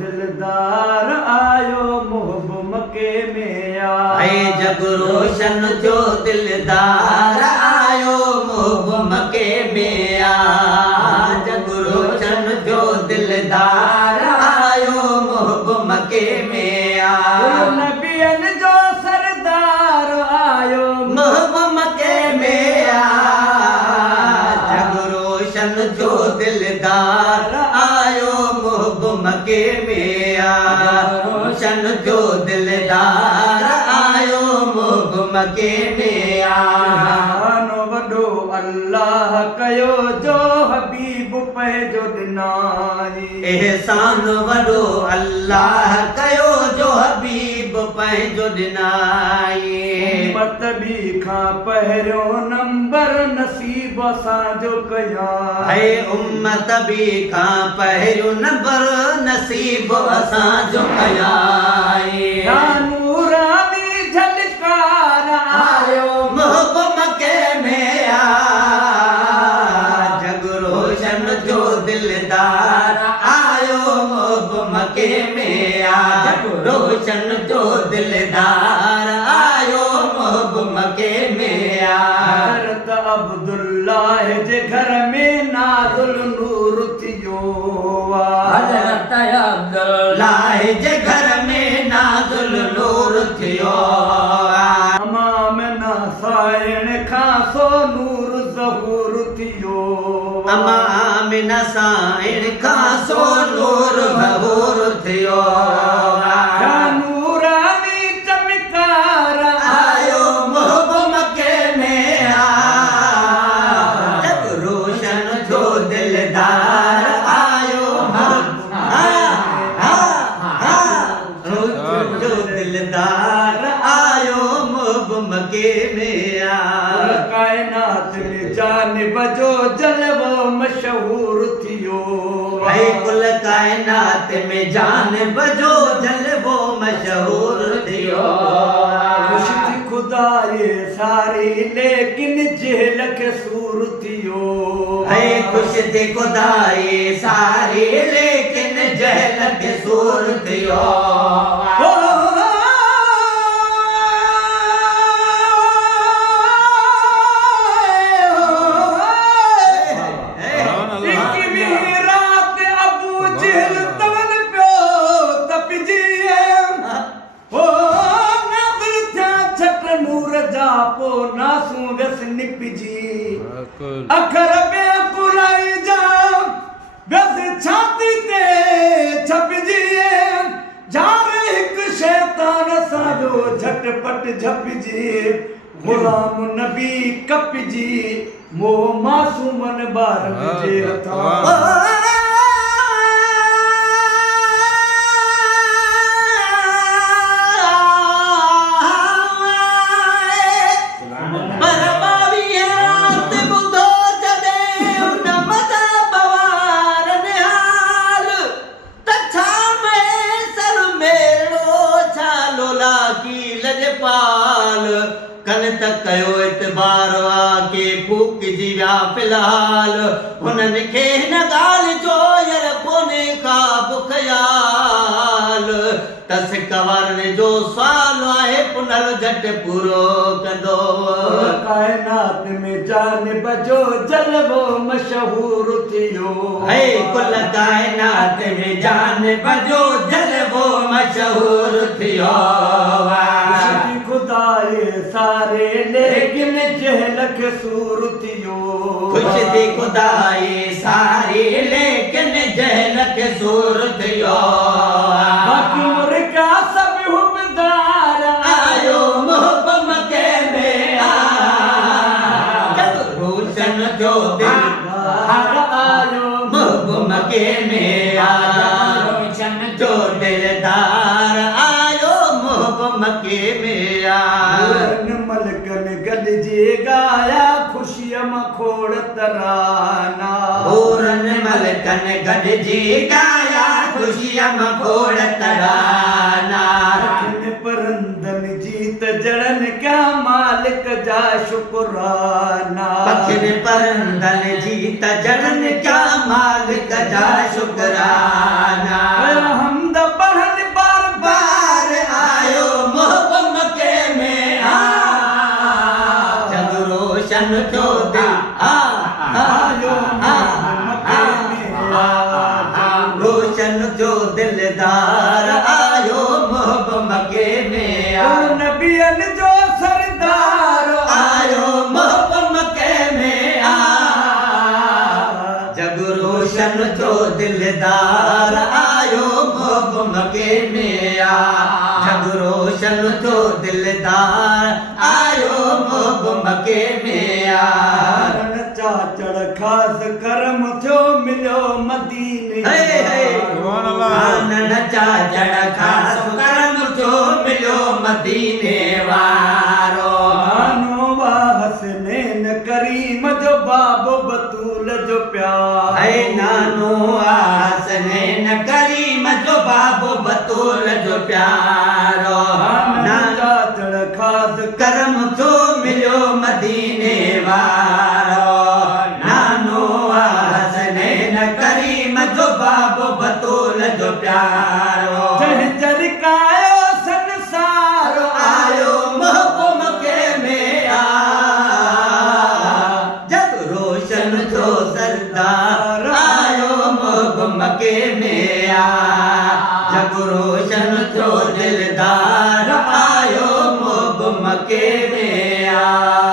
दिलदार आयो मोहब मके में ऐं जग रोशन जो दिलदार आयो मोहब मके में जग रोशन जो दिलदार आयो मोहब मके में नबियन जो सरदार आयो मोहब मके में जग रोशन जो दिलदार आयो मोहब मके में रोशन जो दिलदार आयो मोहब मके में वॾो अल्लाह कयो जो हबीब पंहिंजो ॾिनाई एहसान वॾो अल्लाह कयो जो हबीब पंहिंजो ॾिनाई उम्मत बि खां पहिरियों नंबर नसीब असांजो कयाई उम्मत बि खां पहिरियों नंबर नसीब असांजो कयाई नूरानी झलकार आयो मोहब मके में जग रोशन जो दिलदार आयो मोहब मके में जग रोशन जो दिलदार आयो मोहब मके में हज़रत अब्दुल्लाह जे घर में नाज़ुल नूर थियो हज़रत अब्दुल्लाह जे घर में नाज़ुल नूर थियो अमाम साइण खां सो नूर ज़हूर थियो अमाम साइण खां सो नूर ज़हूर थियो नूरानी चमकार आयो मोहब मके में जग रोशन जो दिलदार आयो जो दिलदार आयो मोहब मके में कायनात में जानिब जो जलवो मशहूर थियो कुल कायनात में जानिब जो जलवो मशहूर थियो खुश थी खुदा ये सारी लेकिन जेल के सूर थियो खुश थी खुदा ये सारी लेकिन जेल के सूर थियो नासूं व्यस निपजी अखर बेकुलाई जा व्यस छाती ते छपजी जार हिक शैतान साजो झटपट झपजी गुलाम नबी कपजी मोह मासूमन बारन जे हथां कल तक कयो एतबार के फूक जी विया फिलहाल हुननि खे हिन ॻाल्हि जो यर कोन्हे ख़्वाब ख़याल तस कवरनि जो सुवाल आहे पुनर झट पूरो कंदो कायनात में जानिब जो जलवो मशहूर थियो कुल कायनात में जानिब जो जलवो मशहूर थियो खुदा ये सारे लेकिन जेल के सूर थियो खुश थी खुदा ये सारे लेकिन जेल के सूर थियो बाकी मुर्गा सब हुबदार आयो मोहब मके में जग रोशन जो दिलदार आयो मोहब मके में रोशन जो दिलदार आयो मोहब मके में मलकन गॾिजी गाया ख़ुशीअ मखोड़ तराना मलकन गॾिजी गाया ख़ुशीअ मखोड़ तराना परंदन जीत जड़न क्या मालिक जा जा शुक्राना पखिर परंदन जी त जड़न क्या मालिक जा शुक्राना हमद पढ़न बार बार आयो मोहब्बत मके में जग रोशन थियो दिल आयो मके में रोशन जो दिलदार आयो मोहब्बत मके में नबियन जो सरदार आयो मोहब्बत मके में जग रोशन जो दिलदार आयो मोहब्बत मके में जग रोशन जो दिलदार आयो मोहब्बत मके में चाचड़ खास करम थियो मिलियो मदीने आनन चाचड़ खास करम थियो मिलियो मदीने वारो नानो वाह हसनैन करीम जो बाबो बतूल जो प्यार है नानो हसनैन करीम जो बाबो बतूल जो प्यारो नानो चाचड़ खास करम थियो मिलियो मदीने वारो नानो हसनैन करीम जो बाबो बतूल जो प्यारो जर कायो संसार आयो मोहब्बत मके में जग रोशन जो सरदार आयो मोहब्बत मके में जग रोशन जो दिलदार आयो मोहब्बत मके में